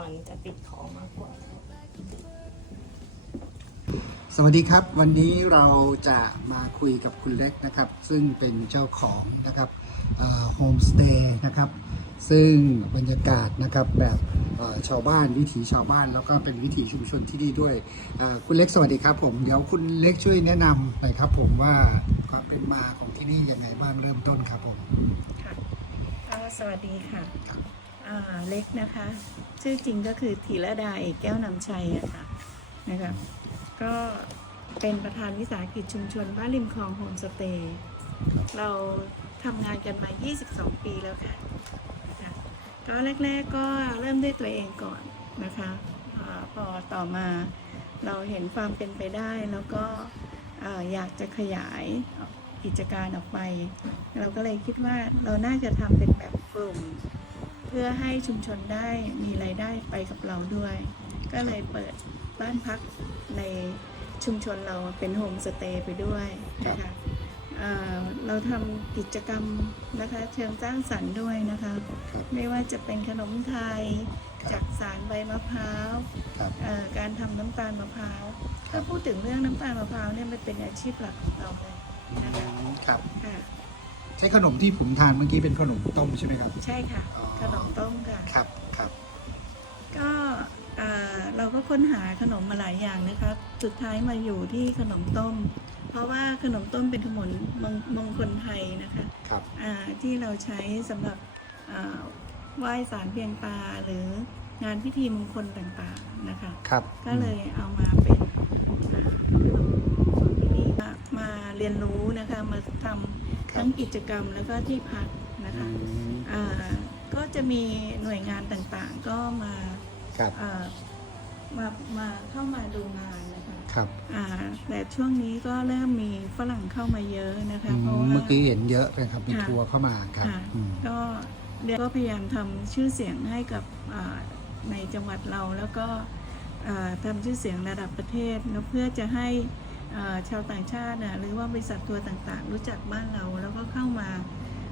มันจะติดคอมากกว่า สวัสดีครับ วันนี้เราจะมาคุยกับคุณเล็กนะครับ ซึ่งเป็นเจ้าของนะครับโฮมสเตย์นะครับ ซึ่งบรรยากาศนะครับแบบเอ่อชาวบ้านวิถีชาวบ้านแล้วก็เป็นวิถีชุมชนที่ดีด้วยเอ่อคุณเล็กสวัสดีครับผม เดี๋ยวคุณเล็กช่วยแนะนำหน่อยครับผมว่าความเป็นมาของที่นี่ยังไงบ้างเริ่มต้นครับผมค่ะก็สวัสดีค่ะครับอ่า เล็กนะคะ ชื่อจริงก็คือธีรดาเอกแก้วนำชัยอะค่ะนะคะก็เป็นประธานวิสาหกิจชุมชนบ้านริมคลองโฮมสเตย์เราทำงานกันมา 22 ปีแล้วค่ะนะคะก็แรก ๆก็เริ่มด้วยตัวเองก่อนนะคะอพอต่อมาเราเห็นความเป็นไปได้แล้วก็ออยากจะขยายกิจการออกไป เราก็เลยคิดว่าเราน่าจะทำเป็นแบบกลุ่ม เพื่อให้ชุมชนได้มีรายได้ไปกับเราด้วย ก็เลยเปิดบ้านพักในชุมชนเราเป็นโฮมสเตย์ไปด้วยนะคะเอ่อเราทำกิจกรรมนะคะเชิงสร้างสรรค์ด้วยนะคะครับไม่ว่าจะเป็นขนมไทยครับจากสารใบมะพร้าวครับเอ่อการทำน้ำตาลมะพร้าวครัถ้าบพูดถึงเรื่องน้ำตาลมะพร้าวเนี่ยมันเป็นอาชีพหลักของเราเลยนะคะครับค่ะ ใช้ขนมที่ผมทานเมื่อกี้เป็นขนมต้มใช่ไหมครับใช่ค่ะอ๋อขนมต้มค่ะ ครับครับ ก็เอ่อเราก็ค้นหาขนมมาหลายอย่างนะคะสุดท้ายมาอยู่ที่ขนมต้ม เพราะว่าขนมต้มเป็นขนมมงมงคลไทยนะคะครับ อ่าที่เราใช้สำหรับอ่าไหว้สารเพียงตาหรืองานพิธีมงคลต่างๆนะคะ ครับก็เลยเอามาเป็นที่นี่มามาเรียนรู้นะคะมา ทำทั้งกิจกรรมแล้วก็ที่พักนะคะอืมอ่าก็จะมีหน่วยงานต่างๆ ก็มาครับเอ่อมามาเข้ามาดูงานนะคะครับอ่าแต่ช่วงนี้ก็เริ่มมีฝรั่งเข้ามาเยอะนะคะอืมเพราะว่าเมื่อกี้เห็นเยอะเลยครับมีค่ะทัวร์เข้ามาครับค่ะอืมก็เรียกก็พยายามทำชื่อเสียงให้กับอ่าในจังหวัดเราแล้วก็อ่าทำชื่อเสียงระดับประเทศแล้วเพื่อจะให้อ่า ชาวต่างชาติน่ะหรือว่าบริษัททัวร์ต่างๆ รู้จักบ้านเราแล้วก็เข้ามา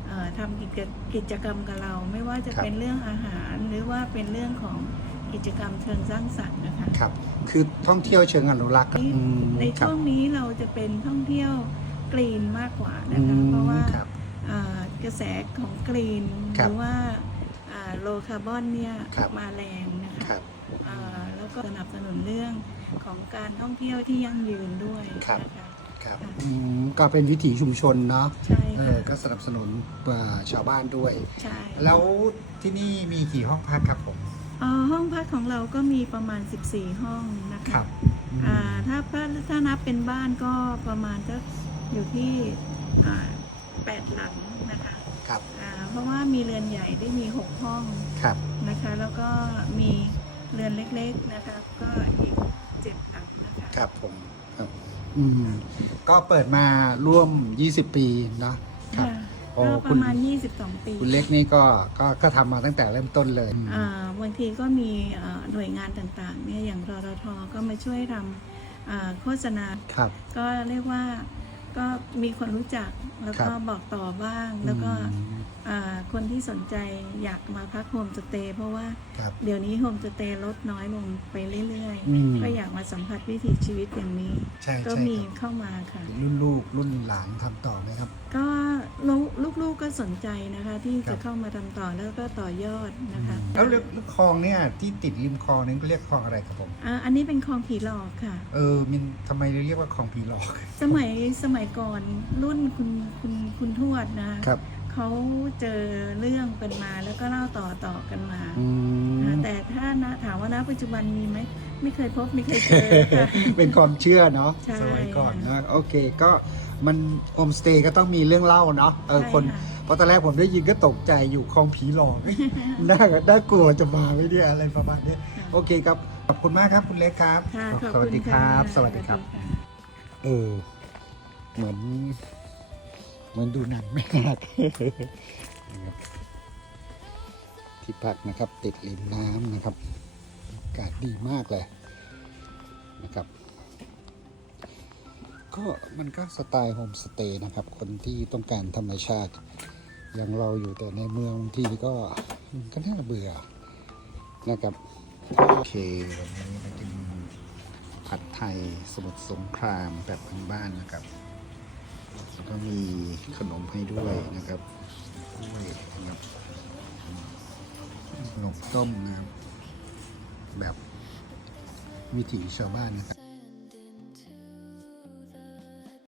เอ่อทำกิจกิจกรรมกับเรา ไม่ว่าจะเป็นเรื่องอาหาร หรือว่าเป็นเรื่องของกิจกรรมเชิงสร้างสรรค์นะคะครับคือท่องเที่ยวเชิงอนุรักษ์ครับอืมในครับช่วงนี้เราจะเป็นท่องเที่ยวกรีนมากกว่าอืนะคะมเพราะว่าครับอ่ากระแสของกรีนครัหบรือว่าโลคาร์บอนเนี่ยครับมาแรงนะคะครับอ่า แล้วก็สนับสนุนเรื่องของการท่องเที่ยวที่ยั่งยืนด้วยครับนะคะ ครับค่ะอืมก็เป็นวิถีชุมชนเนาะใช่เอค่ะอก็สนับสนุนเอ่อชาวบ้านด้วย ใช่แล้วที่นี่มีกี่ห้องพักครับผมอ่าห้องพักของเราก็มีประมาณ 14 ห้องนะคะครับอืมอ่าถ้าถ้าถ้านับเป็นบ้านก็ประมาณก็อยู่ที่อ่าแปดหลังนะคะครับอ่าเพราะว่ามีเรือนใหญ่ได้มี6ห้องครับนะคะ แล้วก็มี เรือนเล็กๆนะคะ ก็อีกเจ็ดหลังนะคะ ครับผมครับอืมก็เปิดมาร่วม 20 ปีนะครับค่ะโอ้ก็ปคุณระมาณ 22 ปีคุณเล็กนี่ก็ก็ก็ทำมาตั้งแต่เริ่มต้นเลยอ่าบางทีก็มีเอ่อหน่วยงานต่างๆเนี่ยอย่างรรทก็มาช่วยทำอ่าโฆษณา ครับ ก็เรียกว่า ก็มีคนรู้จักแล้วก็ครับบอกต่อบ้างแล้วก็อืมอ่าคนที่สนใจอยากมาพักโฮมสเตย์เพราะว่าครับเดี๋ยวนี้โฮมสเตย์ลดน้อยลงไปเรื่อยอืมๆก็อยากมาสัมผัสวิถีชีวิตอย่างนี้ใช่ก็ใช่มีครับเข้ามาค่ะ รุ่นลูกรุ่นหลานทำต่อไหมครับ ก็ลูกลูกๆก็สนใจนะคะ ที่ครัจะบเข้ามาทำต่อแล้วก็ต่อยอดนะคะ แล้วเรื่องคลองเนี่ยที่ติดริมคลองนั้นก็เรียกคลองอะไรครับผมอ่าอันนี้เป็นคลองผีหลอกค่ะ เออมินทำไมเรียกว่าคลองผีหลอก สมัยสมัยก่อนรุ่นคุณคุณคุณทวดนะครับ เขาเจอเรื่องกันมาแล้วก็เล่าต่อต่อกันมาอืมอ่าแต่ถ้านะถามว่าณปัจจุบันมีไหมไม่เคยพบไม่เคยเจอค่ะ เป็นความเชื่อเนาะใช่สมัยก่อนนะโอเคก็มันโฮมสเตย์ก็ต้องมีเรื่องเล่าเนาะเออใช่คนค่ะเพราะตอนแรกผมได้ยินก็ตกใจอยู่คลองผีหลอก น่าน่ากลัวจะมาไหมเนี่ยอะไรประมาณนี้โอเคครับขอบคุณมากครับคุณเล็กครับค่ะขอบสวัสคุณดีครับะสวัสดีครับสวัสดีะเออ เหมือน เหมือนดูหนังไม่มากนะครับที่พักนะครับ ติดริมน้ำนะครับ อากาศดีมากเลยนะครับ ก็มันก็สไตล์โฮมสเตย์นะครับ คนที่ต้องการธรรมชาติ อย่างเราอยู่แต่ในเมืองบางทีก็ก็น่าเบื่อนะครับโอเควันนี้มากินผัดไทยสมุทรสงครามแบบบ้านๆนะครับ แล้วก็มีขนมให้ด้วยนะครับกล้วยนะครับขนมต้มนะครับแบบวิถีชาวบ้านนะครับ